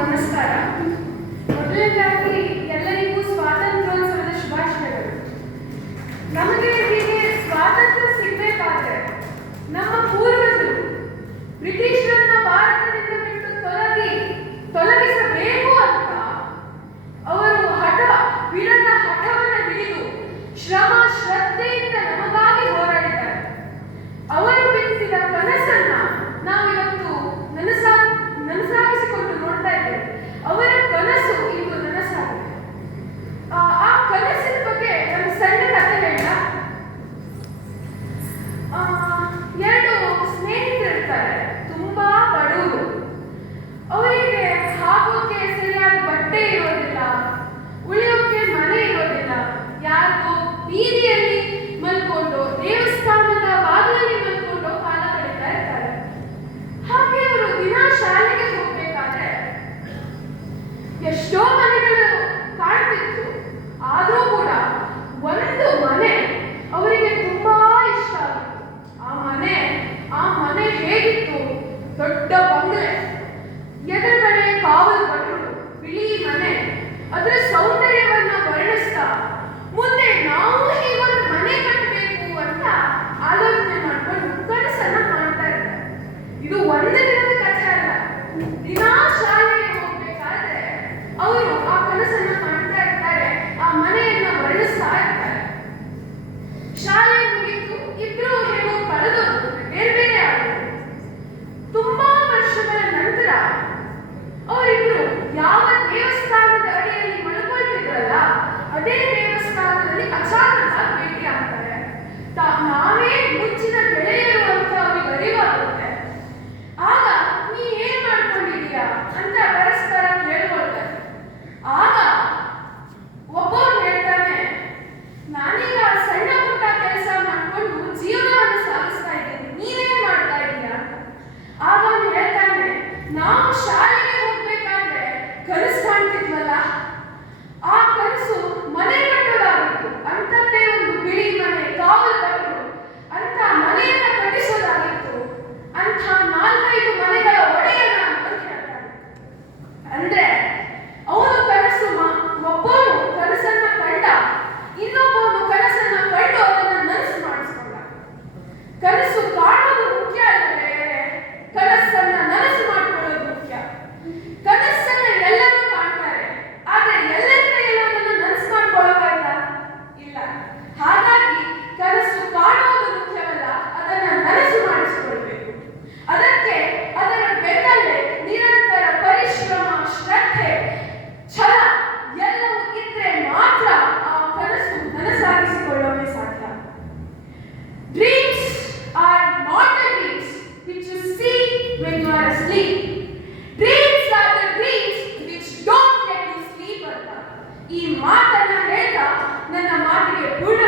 ನಮಸ್ಕಾರ. ಮೊದಲನೇದಾಗಿ ಎಲ್ಲರಿಗೂ ಸ್ವಾತಂತ್ರ್ಯೋತ್ಸವದ ಶುಭಾಶಯಗಳು. ನಮಗೆ ಹೀಗೆ ಸ್ವಾತಂತ್ರ್ಯ ಸಿಗಬೇಕಾದ್ರೆ ನಮ್ಮ ಪೂರ್ವಜರು ಬ್ರಿಟಿಷರನ್ನ ಭಾರತದಿಂದ ಬಿಟ್ಟು ತೊಲಗಿಸಬೇಕು ಅಂತ ಅವರು ಬಿಡದ ಹಠವನ್ನು ಹಿಡಿದು ಶ್ರಮ ಶ್ರದ್ಧೆಯಿಂದ ನಮಗಾಗಿ ಹೋರಾಡಿದ್ದಾರೆ. ಅವರು ಬಿತ್ತಿದ ಕನಸನ್ನ ನಾವಿವತ್ತು ನನಸಾಗಿಸಿಕೊಂಡು ನೋಡ್ತಾ ಇದ್ದೇವೆ. ಅವರ ಕನಸು ಇಂದು ನನಸಾಗಿದೆ. ಆ ಕನಸಿನ ಬಗ್ಗೆ ಒಂದು ಸಣ್ಣ ಕಥೆ ಹೇಳ. ಎರಡು ಸ್ನೇಹಿತರಿರ್ತಾರೆ, ತುಂಬಾ ಬಡವರು. ಅವರಿಗೆ ಹಾಕೋಕೆ ಸರಿಯಾದ ಬಟ್ಟೆ ಇರೋದಿಲ್ಲ, ಉಳಿಯೋಕೆ ಮನೆ ಇರೋದಿಲ್ಲ. ಯಾರಿಗೂ ಬೀದಿಯಲ್ಲಿ ಮಲ್ಕೊಂಡು, ದೇವಸ್ಥಾನದ ಬಾಗಿಲಲ್ಲಿ ಮಲ್ಕೊಂಡು ಕಾಲ ಕಳೀತಾ ಇರ್ತಾರೆ. ಹಾಗೆ ಅವರು ದಿನ ಶಾಲೆಗೆ ಹೋಗ್ಬೇಕಾದ್ರೆ ಎಷ್ಟೋ ಮನೆಗಳು ಕಾಣ್ತಿತ್ತು. ಆದ್ರೂ ಕೂಡ ಒಂದು ಮನೆ ಅವರಿಗೆ ತುಂಬಾ ಇಷ್ಟ ಆಗಿತ್ತು. ಆ ಮನೆ ಹೇಗಿತ್ತು? ದೊಡ್ಡ ಬಂಗಲೆ, ಎದುರುಗಡೆ ಕಾವಲು ಭಟರು, ಬಿಳಿ ಮನೆ. ಅದರ ಸೌಂದರ್ಯವನ್ನ ವರ್ಣಿಸ್ತಾ ಮುಂದೆ ನಾವು ಹೀಗೊಂದು ಮನೆ ಕಟ್ಟಬೇಕು ಅಂತ ಆಲೋಚನೆ ಮಾಡ್ಕೊಂಡು ಕನಸನ್ನ ಮಾಡ್ತಾ ಇರ್ತಾರೆ. ಇದು ಒಂದು ದಿನದ ಕಥೆ ಅಲ್ಲ. ದಿನಾ ಶಾಲೆಗೆ ಹೋಗ್ಬೇಕಾದ್ರೆ ಅವರು ಆ ಕನಸನ್ನ ಮಾಡ್ತಾ ಇರ್ತಾರೆ, ಆ ಮನೆಯನ್ನ ವರ್ಣಿಸ್ತಾ ಇರ್ತಾರೆ. ಶಾಲೆ ಮುಗಿತು, ಇಬ್ರು ಹೇಗೋ ಕಳೆದು ಬೇರೆ ಬೇರೆ ಆದರು. ತುಂಬಾ ವರ್ಷಗಳ ನಂತರ ಅವರಿಬ್ರು ಯಾವ ದೇವಸ್ಥಾನದ ಅಡಿಯಲ್ಲಿ ಮಲ್ಕೊಳ್ತಿದ್ರಲ್ಲ, ಅದೇ ದೇವಸ್ಥಾನದಲ್ಲಿ ಅಚಾನಕ್ ಭೇಟಿ ಆಗ್ತಾರೆ. ನಾವೇ ಮುಚ್ಚಿನ ಗೆಳೆಯರು ಅಂತ ಅವ್ರಿಗೆ ಅರಿವಾಗುತ್ತೆ. ಆಗ ನೀ ಏನ್ ಮಾಡ್ಕೊಂಡಿದೀಯಾ ಅಂತ ಪರಸ್ಪರ ಕೇಳ್ಕೊಳ್ತಾರೆ. ಆಗ ಒಬ್ಬರು ಹೇಳ್ತಾನೆ, ನಾನೀಗ ಸಣ್ಣ ಪುಟ್ಟ ಕೆಲಸ ಮಾಡ್ಕೊಂಡು ಜೀವನವನ್ನು ಸಾಗಿಸ್ತಾ ಇದ್ದೀನಿ, ನೀನೇನ್ ಮಾಡ್ತಾ ಇದೀಯಾ ಅಂತ. ಆಗ ಅವನು ಹೇಳ್ತಾನೆ, ನಾವು ಶಾಲೆಗೆ ಹೋಗ್ಬೇಕಾದ್ರೆ ಕನಸು ಕಾಣ್ತಿದ್ವಲ್ಲ, ಆ ಕನಸು ಮನೆ ಕಟ್ಟೋದಾಗಿತ್ತು. ಅಂತದ್ದೇ ಒಂದು ಬಿಳಿ ಮನೆ, ಕಾವಲು ಭಟರು ಅಂತ ಮನೆಯನ್ನ ಕಟ್ಟಿಸೋದಾಗಿತ್ತು. ಅಂಥ 4-5 ಮನೆಗಳ ಒಡೆಯ ನಾನು ಅಂತ ಹೇಳ್ತಾನೆ. ಅಂದ್ರೆ ಅವನು ಒಬ್ಬನು ಕನಸನ್ನ ಕಂಡ, ಇನ್ನೊಬ್ಬನು ಕನಸನ್ನ ಕಂಡು ಅದನ್ನ ನನಸು ಮಾಡಿಸ್ಕೊಂಡ. ಕನಸು ಕಾಣೋದು ಮುಖ್ಯ ಅಲ್ಲವೇ, ಕನಸನ್ನ ನನಸು ಮಾಡಿಕೊಳ್ಳೋದು ಮುಖ್ಯ. ಕನಸನ್ನ ಎಲ್ಲರೂ ಕಾಣ್ತಾರೆ, ಆದ್ರೆ ಎಲ್ಲರ ಎಲ್ಲದನ್ನ ನನಸು ಮಾಡ್ಕೊಳ್ಳೋಕಾಯ್ತಾ? ಇಲ್ಲ. ಹಾಗಾಗಿ ಕನಸು ಕಾಣುವುದು ಮುಖ್ಯವಲ್ಲ, ಅದನ್ನ ನನಸು ಮಾಡಿಸಿಕೊಳ್ಬೇಕು. ಅದಕ್ಕೆ ಅದರ ಬೆನ್ನಲ್ಲೇ ನಿರಂತರ ಪರಿಶ್ರಮ, ಶ್ರದ್ಧೆ, ಛಲ ಎಲ್ಲವೂ ಇದ್ರೆ ಮಾತ್ರ ಆ ಕನಸು ನನಸಾಗಿಸಿಕೊಳ್ಳೋಕೆ ಸಾಧ್ಯ. Dreams are not the dreams which you see when you are asleep. Dreams are the dreams which don't let you sleep ಅಂತ ಈ ಮಾತನ್ನ ಹೇಳ್ತಾ ನನ್ನ ಮಾತಿಗೆ ಪೂರ್ಣ